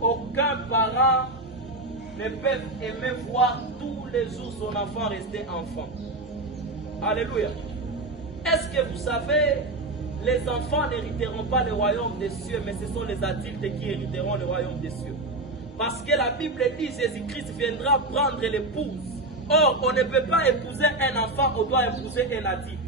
Aucun parent ne peut aimer voir tous les jours son enfant rester enfant. Alléluia. Est-ce que vous savez, les enfants n'hériteront pas le royaume des cieux, mais ce sont les adultes qui hériteront le royaume des cieux. Parce que la Bible dit, Jésus-Christ viendra prendre l'épouse. Or, on ne peut pas épouser un enfant, on doit épouser un adulte.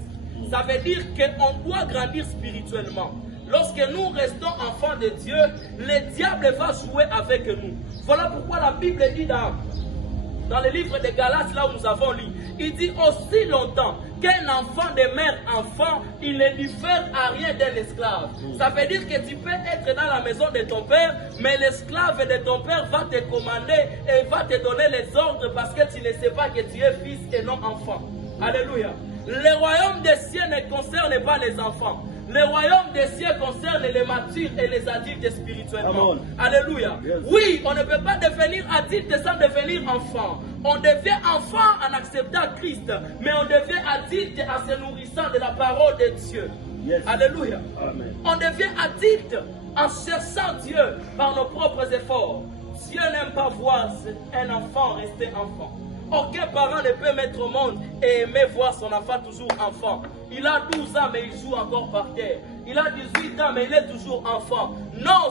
Ça veut dire qu'on doit grandir spirituellement. Lorsque nous restons enfants de Dieu, le diable va jouer avec nous. Voilà pourquoi la Bible dit dans le livre de Galates, là où nous avons lu, il dit aussi longtemps qu'un enfant demeure enfant, il ne diffère à rien d'un esclave. Ça veut dire que tu peux être dans la maison de ton père, mais l'esclave de ton père va te commander et va te donner les ordres parce que tu ne sais pas que tu es fils et non enfant. Alléluia. Le royaume des cieux ne concerne pas les enfants. Le royaume des cieux concerne les matures et les adultes spirituellement. Alléluia. Yes. Oui, on ne peut pas devenir adulte sans devenir enfant. On devient enfant en acceptant Christ, mais on devient adulte en se nourrissant de la parole de Dieu. Yes. Alléluia. Amen. On devient adulte en cherchant Dieu par nos propres efforts. Dieu n'aime pas voir un enfant rester enfant. Aucun parent ne peut mettre au monde et aimer voir son enfant toujours enfant. Il a 12 ans mais il joue encore par terre. Il a 18 ans mais il est toujours enfant. Non.